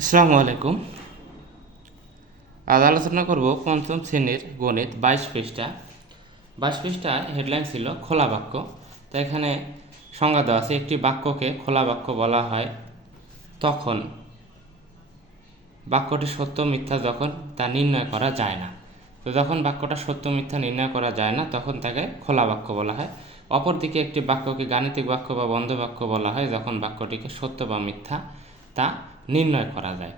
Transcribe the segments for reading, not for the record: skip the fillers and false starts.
আসসালামু আলাইকুম। আজ আলোচনা করব পঞ্চম শ্রেণীর গণিত 22 পৃষ্ঠা। 22 পৃষ্ঠায় হেডলাইন ছিল খোলা বাক্য। তো এখানে সংজ্ঞা দেওয়া আছে, একটি বাক্যকে খোলা বাক্য বলা হয় তখন বাক্যটি সত্য মিথ্যা যখন তা নির্ণয় করা যায় না। তো যখন বাক্যটা সত্য মিথ্যা নির্ণয় করা যায় না তখন তাকে খোলা বাক্য বলা হয়। অপরদিকে একটি বাক্যকে গাণিতিক বাক্য বা বন্ধ বাক্য বলা হয় যখন বাক্যটিকে সত্য বা মিথ্যা তা নির্ণয় করা যায়।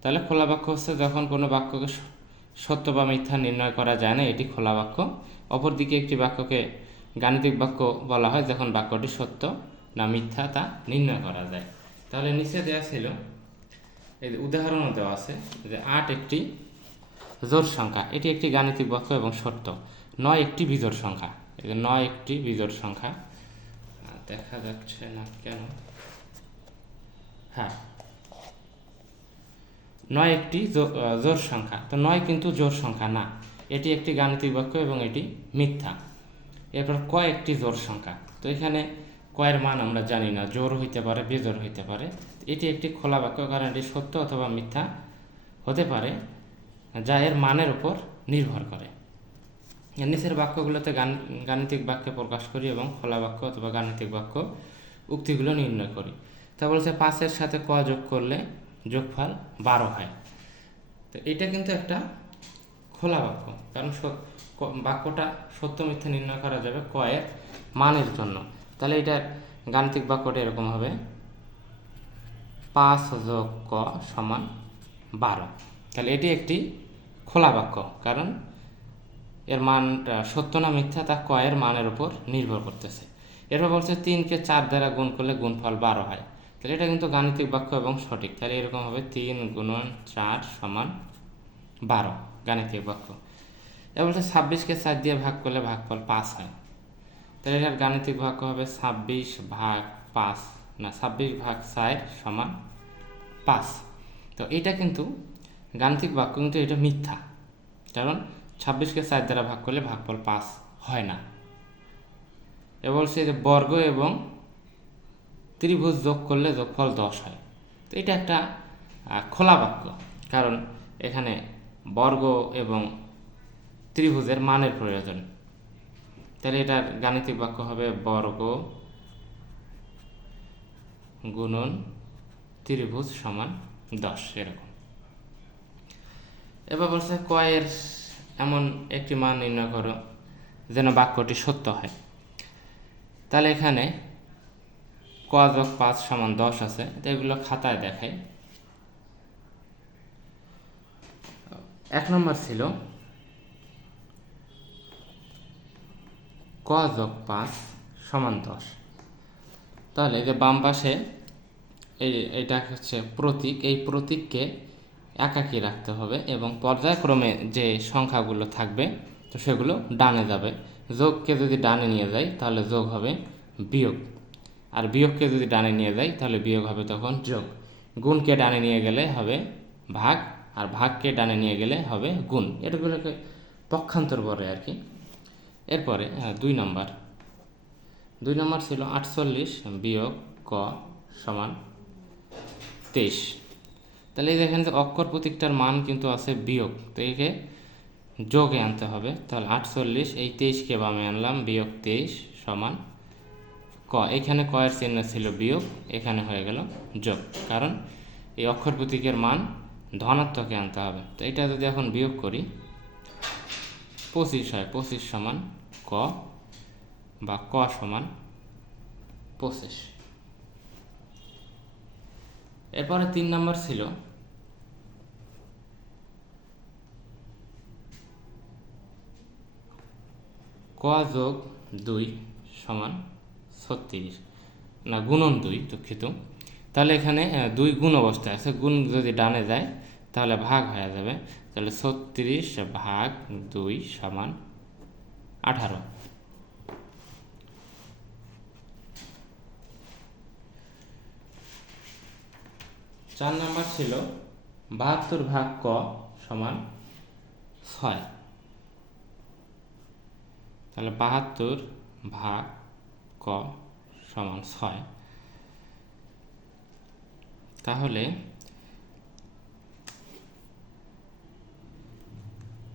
তাহলে খোলা বাক্য হচ্ছে যখন কোনো বাক্যকে সত্য বা মিথ্যা নির্ণয় করা যায় না, এটি খোলা বাক্য। অপরদিকে একটি বাক্যকে গাণিতিক বাক্য বলা হয় যখন বাক্যটি সত্য না মিথ্যা তা নির্ণয় করা যায়। তাহলে নিচে দেওয়া ছিল, এই উদাহরণও দেওয়া আছে যে ৮ একটি জোড় সংখ্যা, এটি একটি গাণিতিক বাক্য এবং সত্য। ৯ একটি বিজোড় সংখ্যা, এই যে ৯ একটি বিজোড় সংখ্যা, দেখা যাচ্ছে না কেন, হ্যাঁ ৯ একটি জোড় সংখ্যা। তো ৯ কিন্তু জোড় সংখ্যা না, এটি একটি গাণিতিক বাক্য এবং এটি মিথ্যা। এরপর ক একটি জোড় সংখ্যা, তো এখানে কয়ের মান আমরা জানি না, জোড় হইতে পারে বেজোড় হইতে পারে। এটি একটি খোলা বাক্য কারণ এটি সত্য অথবা মিথ্যা হতে পারে যা এর মানের উপর নির্ভর করে। নিচের বাক্যগুলোতে গাণিতিক বাক্যে প্রকাশ করি এবং খোলা বাক্য অথবা গাণিতিক বাক্য উক্তিগুলো নির্ণয় করি। তা বলছে ৫-এর সাথে ক যোগ করলে যোগফল ১২ হয়। তো এটা কিন্তু একটা খোলা বাক্য, কারণ বাক্যটা সত্য মিথ্যা নির্ণয় করা যাবে ক এর মানের জন্য। তাহলে এটার গাণিতিক বাক্যটা এরকম হবে ৫ যোগ ক সমান ১২। তাহলে এটি একটি খোলা বাক্য কারণ এর মানটা সত্য না মিথ্যা তা ক এর মানের উপর নির্ভর করতেছে। এরপর বলছে ৩কে ৪ দ্বারা গুণ করলে গুণফল ১২ হয়। তাহলে এটা কিন্তু গাণিতিক বাক্য এবং সঠিক। তাহলে এরকম হবে ৩ গুণন ৪ সমান ১২, গাণিতিক বাক্য। এবার বলছে ২৬কে ৪ দিয়ে ভাগ করলে ভাগফল ৫ হয়। তাহলে এটার গাণিতিক বাক্য হবে ২৬ ভাগ ৫, না ২৬ ভাগ ৪ সমান ৫। তো এটা কিন্তু গাণিতিক বাক্য, কিন্তু এটা মিথ্যা কারণ ২৬কে ৪ দ্বারা ভাগ করলে ভাগফল ৫ হয় না। এ বলছে যে বর্গ এবং ত্রিভুজ যোগ করলে যোগফল ১০ হয়। তো এটা একটা খোলা বাক্য কারণ এখানে বর্গ এবং ত্রিভুজের মানের প্রয়োজন। তাহলে এটার গাণিতিক বাক্য হবে বর্গ গুণন ত্রিভুজ সমান ১০, এরকম। এবার বলছে ক এর এমন একটি মান নির্ণয় করো যেন বাক্যটি সত্য হয়। তাহলে এখানে ক যোগ ৫ সমান ১০ আছে, তো এগুলো খাতায় দেখাই। ১ নম্বর ছিল ক যোগ ৫ সমান ১০। তাহলে এই যে বাম পাশে এটা হচ্ছে প্রতীক, এই প্রতীককে একাকী রাখতে হবে এবং পর্যায়ক্রমে যে সংখ্যাগুলো থাকবে তো সেগুলো ডানে যাবে। যোগকে যদি ডানে নিয়ে যাই তাহলে যোগ হবে বিয়োগ, আর বিয়োগকে যদি ডানে নিয়ে যাই তাহলে বিয়োগ হবে তখন যোগ। গুণকে ডানে নিয়ে গেলে হবে ভাগ, আর ভাগকে ডানে নিয়ে গেলে হবে গুণ। এটাগুলোকে পক্ষান্তর বলে আর কি। এরপরে ২ নম্বর ছিল ৪৮ বিয়োগ ক সমান ২৩। তাহলে দেখেন যে অক্ষর প্রতীকটার মান কিন্তু আছে বিয়োগ, তো একে যোগে আনতে হবে। তাহলে ৪৮, এই ২৩কে বামে আনলাম, বিয়োগ ২৩ সমান ক। এখানে ক এর চিহ্ন ছিল বিয়োগ, এখানে হয়ে গেল যোগ, কারণ এই অক্ষর প্রতীকের মান ধনাত্মকে আনতে হবে। তো এটা যদি এখন বিয়োগ করি ২৫ হয়, ২৫ সমান ক বা ক সমান ২৫। এরপরে ৩ নম্বর ছিল ক যোগ ২ সমান ৩৬, না গুণন ২, দুঃখিত। তাহলে এখানে ২ গুণ অবস্থায় আছে, গুণ যদি ডানে যায় তাহলে ভাগ হয়ে যাবে। তাহলে ৩৬ ভাগ ২ সমান ১৮। ৪ নম্বর ছিল ৭২ ভাগ ক সমান ৬। তাহলে ৭২ ভাগ ক সমান ৬। তাহলে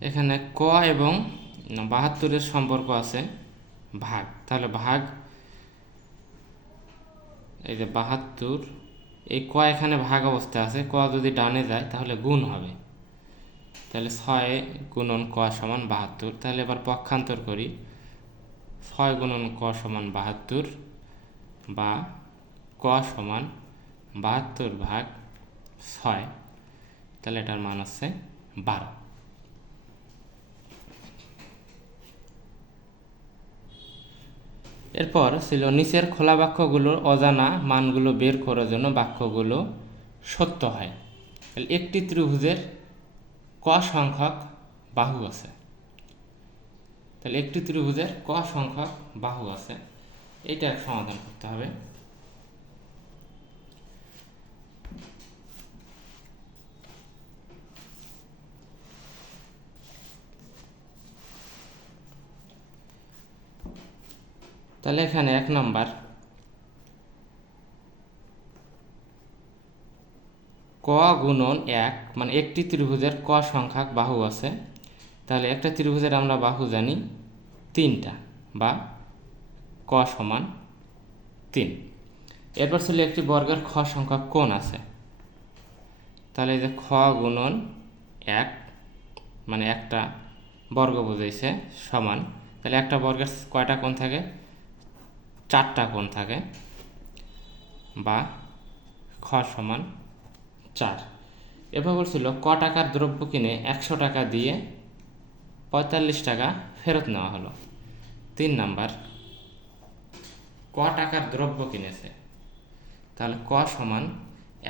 এখানে ক এবং 72-এর সম্পর্ক আছে ভাগ, তাহলে ভাগ, এই যে 72, এই ক এখানে ভাগ অবস্থায় আছে, ক যদি ডানে যায় তাহলে গুণ হবে, তাহলে 6 গুণন ক সমান 72। তাহলে এবার পক্ষান্তর করি, 6 গুণন ক সমান 72 বা ক সমান 72 ভাগ 6, তাহলে এটার মান হচ্ছে 12। এরপর ছিল নিচের খোলা বাক্যগুলোর অজানা মানগুলো বের করার জন্য বাক্যগুলো সত্য হয়। তাহলে একটি ত্রিভুজের ক সংখ্যক বাহু আছে, তাহলে একটি ত্রিভুজের ক সংখ্যক বাহু আছে, এইটা সমাধান করতে হবে। তাহলে এখানে 1 নাম্বার, ক গুণন 1, মানে একটি ত্রিভুজের ক সংখ্যক বাহু আছে, তাহলে একটা ত্রিভুজের আমরা বাহু জানি 3টা বা ক সমান 3। এরপর ছিল একটি বর্গের খ সংখ্যক কোণ আছে, তাহলে এই যে খ গুণন 1, মানে একটা বর্গ বুঝাইছে সমান, তাহলে একটা বর্গের কয়টা কোণ থাকে? 4টা কোণ থাকে, বা খ সমান 4। এরপর বলছিল ক টাকার দ্রব্য কিনে 100 টাকা দিয়ে 45 টাকা ফেরত নেওয়া হলো। 3 নাম্বার, ক টাকার দ্রব্য কিনেছে, তাহলে ক সমান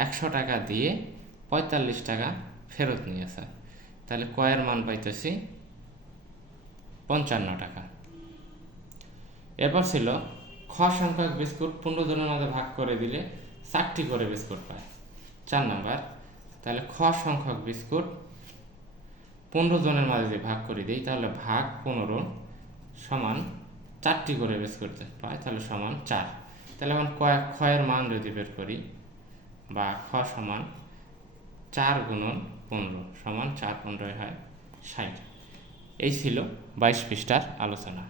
100 টাকা দিয়ে 45 টাকা ফেরত নিয়েছে, তাহলে ক এর মান পাইতেছি 55 টাকা। এরপর ছিল খ সংখ্যক বিস্কুট 15 জনের মাঝে ভাগ করে দিলে 4টি করে বিস্কুট পায়। 4 নাম্বার, তাহলে খ সংখ্যক বিস্কুট 15 জনের মাঝে যদি ভাগ করে দিই, তাহলে ভাগ 15 সমান 4টি করে বিস্কুট পায়, তাহলে সমান 4। তাহলে এখন খ এর মান যদি বের করি, বা খ সমান 4 গুণন 15 সমান 4 15 হয় 60। এই ছিল 22 পৃষ্ঠার আলোচনা।